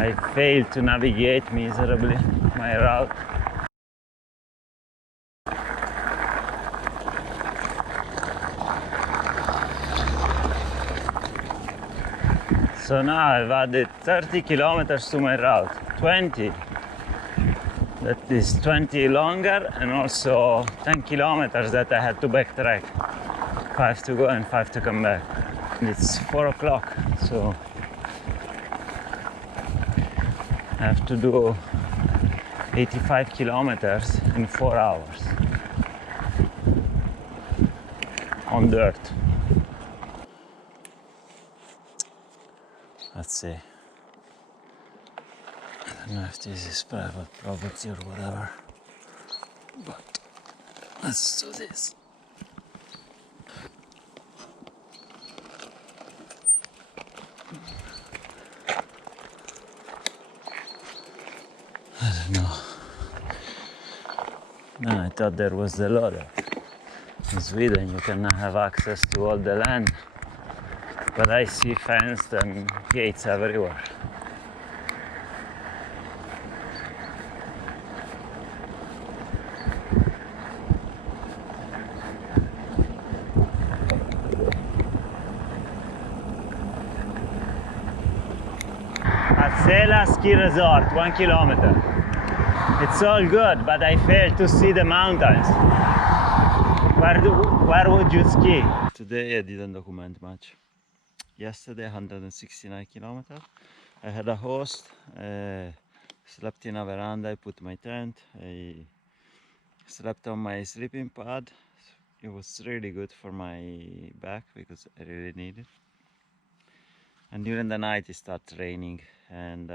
I failed to navigate miserably my route. So now I've added 30 kilometers to my route, 20. That is 20 longer, and also 10 kilometers that I had to backtrack. 5 to go and 5 to come back. And it's 4 o'clock, so I have to do 85 kilometers in 4 hours on dirt. Let's see. I don't know if this is private property or whatever, but let's do this. I don't know. No, I thought there was the law that in Sweden you cannot have access to all the land, but I see fenced and gates everywhere. Sela Ski Resort, 1 kilometer. It's all good, but I failed to see the mountains. Where would you ski? Today I didn't document much. Yesterday 169 kilometers. I had a host, slept in a veranda, I put my tent, I slept on my sleeping pad. It was really good for my back because I really need it. And during the night it started raining, and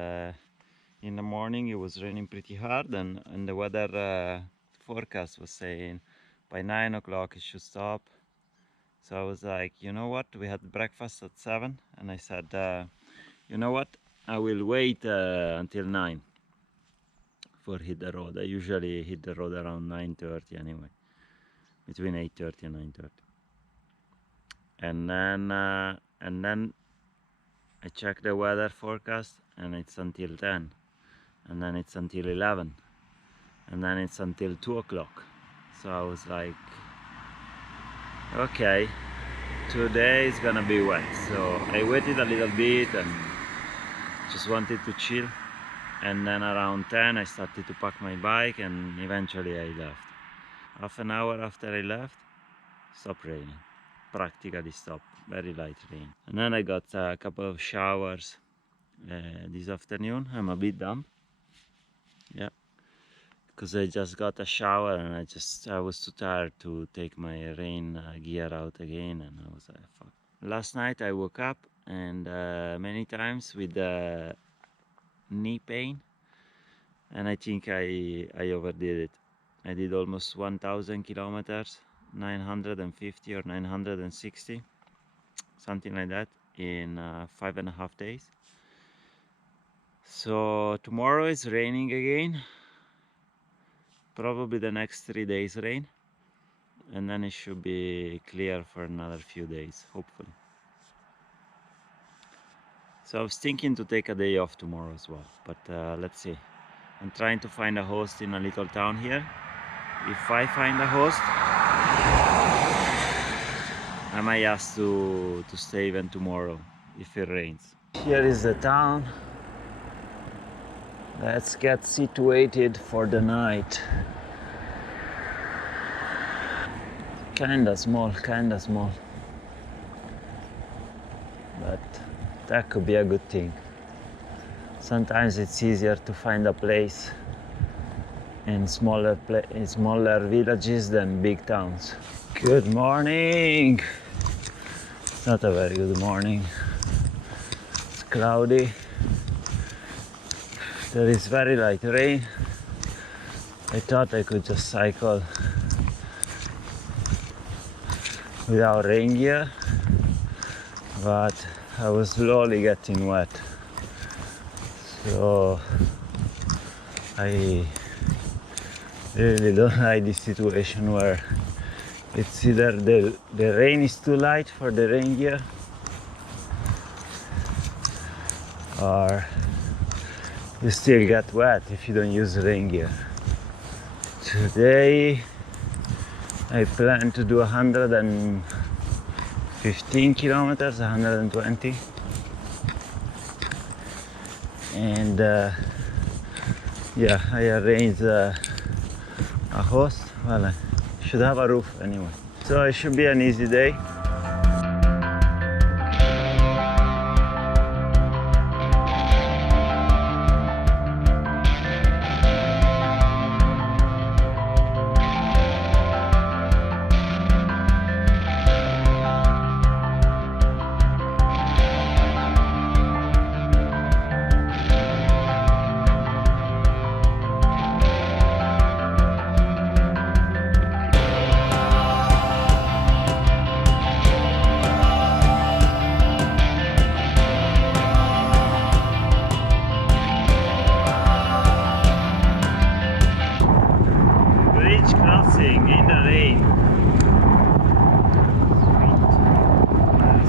in the morning it was raining pretty hard, and the weather forecast was saying by 9 o'clock it should stop. So I was like, you know what, we had breakfast at 7, and I said, you know what, I will wait until 9 for hit the road. I usually hit the road around 9:30 anyway, between 8:30 and 9:30. And then I checked the weather forecast, and it's until 10, and then it's until 11, and then it's until 2 o'clock. So I was like, okay, today is gonna be wet. So I waited a little bit and just wanted to chill, and then around 10 I started to pack my bike, and eventually I left. Half an hour after I left, stopped raining. Practically stopped, very light rain. And then I got a couple of showers this afternoon. I'm a bit dumb, yeah, because I just got a shower and I was too tired to take my rain gear out again, and I was like, fuck. Last night I woke up and many times with knee pain, and I think I overdid it. I did almost 1,000 kilometers, 950 or 960, something like that, in 5.5 days. So tomorrow is raining again, probably the next 3 days rain, and then it should be clear for another few days, hopefully. So I was thinking to take a day off tomorrow as well, but let's see. I'm trying to find a host in a little town here. If I find a host, I might ask to stay even tomorrow if it rains. Here is the town. Let's get situated for the night. Kinda small, but that could be a good thing. Sometimes it's easier to find a place in smaller villages than big towns. Good morning. It's not a very good morning. It's cloudy. There is very light rain. I thought I could just cycle without rain gear, but I was slowly getting wet. So I really don't like this situation where it's either the rain is too light for the rain gear, or you still get wet if you don't use rain gear. Today I plan to do 115 kilometers, 120, and yeah, I arranged a host. Well, I should have a roof anyway, so it should be an easy day. Bridge crossing in the rain. Sweet.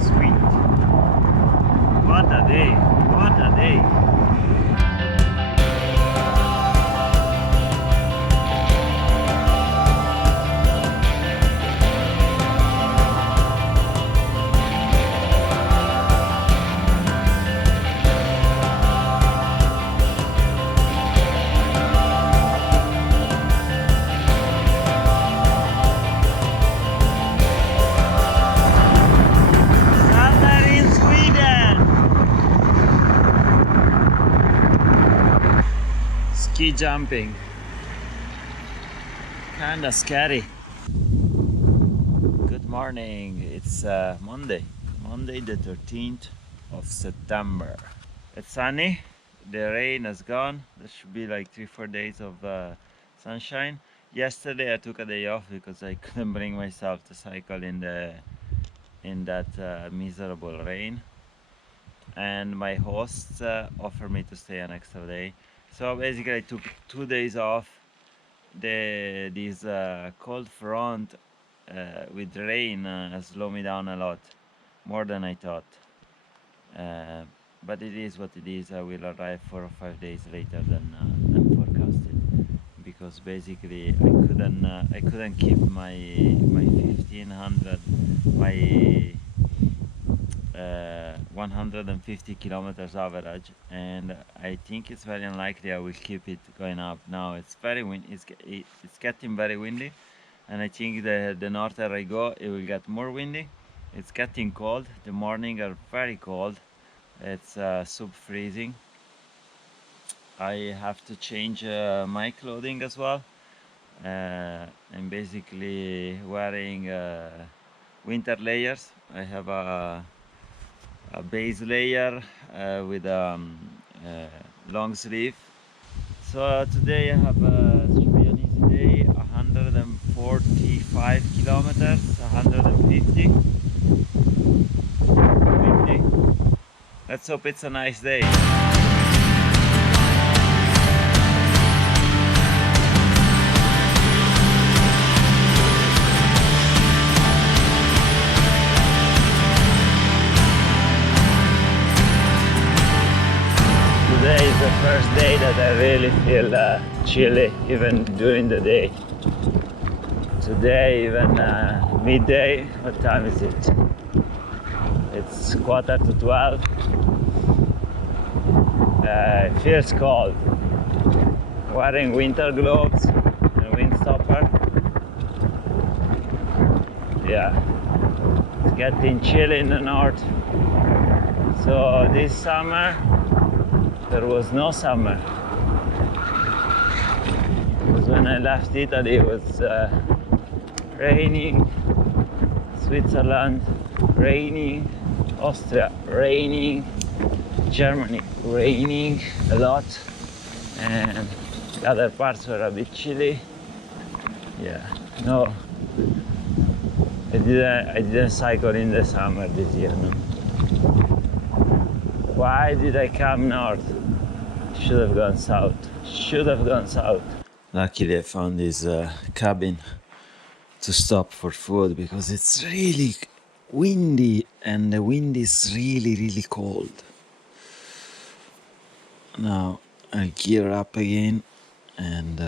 Sweet. What a day. What a day. Summer in Sweden. Ski jumping. Kinda scary. Good morning. It's Monday the 13th of September. It's sunny. The rain has gone. There should be like 3-4 days of sunshine. Yesterday I took a day off because I couldn't bring myself to cycle in that miserable rain, and my hosts offered me to stay an extra day. So basically I took 2 days off. This cold front with rain slowed me down a lot, more than I thought. But it is what it is. I will arrive 4 or 5 days later than forecasted, because basically I couldn't keep my 1500 my 150 kilometers average, and I think it's very unlikely I will keep it going up. Now it's very it's getting very windy, and I think the norther I go it will get more windy. It's getting cold. The morning are very cold. It's sub-freezing. I have to change my clothing as well. I'm basically wearing winter layers. I have a base layer with long sleeve. So today I have should be an easy day. 145 kilometers, 150. Windy. Let's hope it's a nice day. Today is the first day that I really feel chilly, even during the day. Today, even midday, what time is it? It's 11:45. It feels cold. Wearing winter gloves and windstopper. Yeah, it's getting chilly in the north. So this summer, there was no summer, because when I left Italy it was raining, Switzerland raining, Austria raining, Germany raining a lot, and the other parts were a bit chilly. Yeah, no, I didn't cycle in the summer this year, no. Why did I come north? Should have gone south. Luckily I found this cabin to stop for food, because it's really windy and the wind is really cold. Now I gear up again and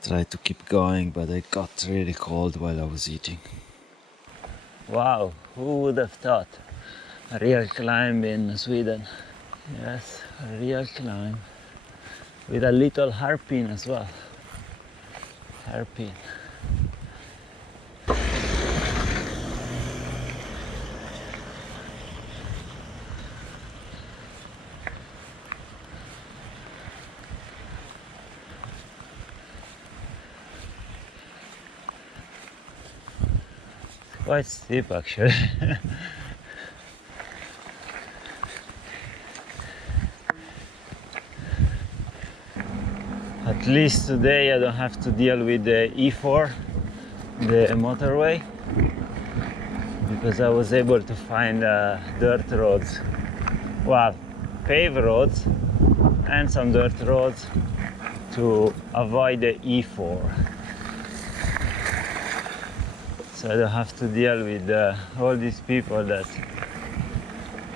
try to keep going, but I got really cold while I was eating. Wow, who would have thought? A real climb in Sweden. Yes, a real climb. With a little hairpin as well. Hairpin. Quite steep actually. At least today I don't have to deal with the E4, the motorway, because I was able to find dirt roads. Well, paved roads and some dirt roads to avoid the E4. So I don't have to deal with all these people that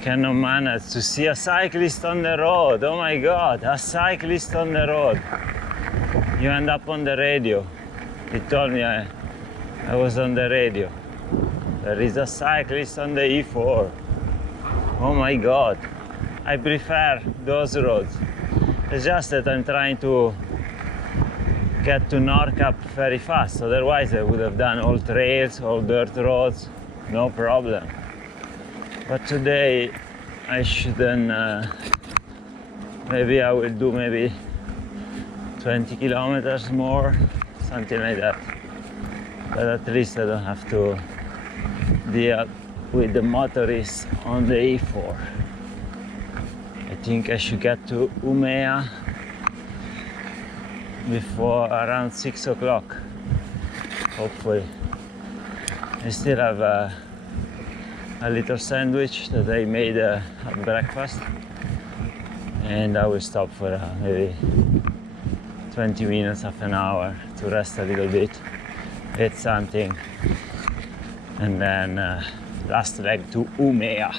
cannot manage to see a cyclist on the road. Oh my God, a cyclist on the road. You end up on the radio. He told me I was on the radio. There is a cyclist on the E4. Oh my God, I prefer those roads. It's just that I'm trying to get to Nordkapp very fast. Otherwise I would have done all trails, all dirt roads, no problem. But today I shouldn't, maybe I will do maybe 20 kilometers more, something like that. But at least I don't have to deal with the motorists on the E4. I think I should get to Umea before around 6 o'clock, hopefully. I still have a little sandwich that I made at breakfast, and I will stop for maybe 20 minutes, half an hour to rest a little bit, eat something, and then last leg to Umea.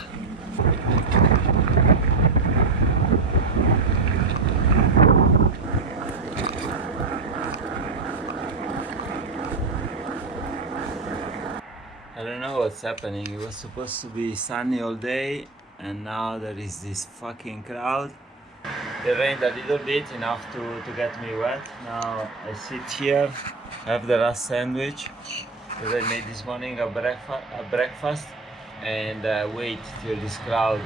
I don't know what's happening. It was supposed to be sunny all day, and now there is this fucking cloud. It rained a little bit, enough to get me wet. Now I sit here, have the last sandwich that I made this morning, a breakfast, and wait till this cloud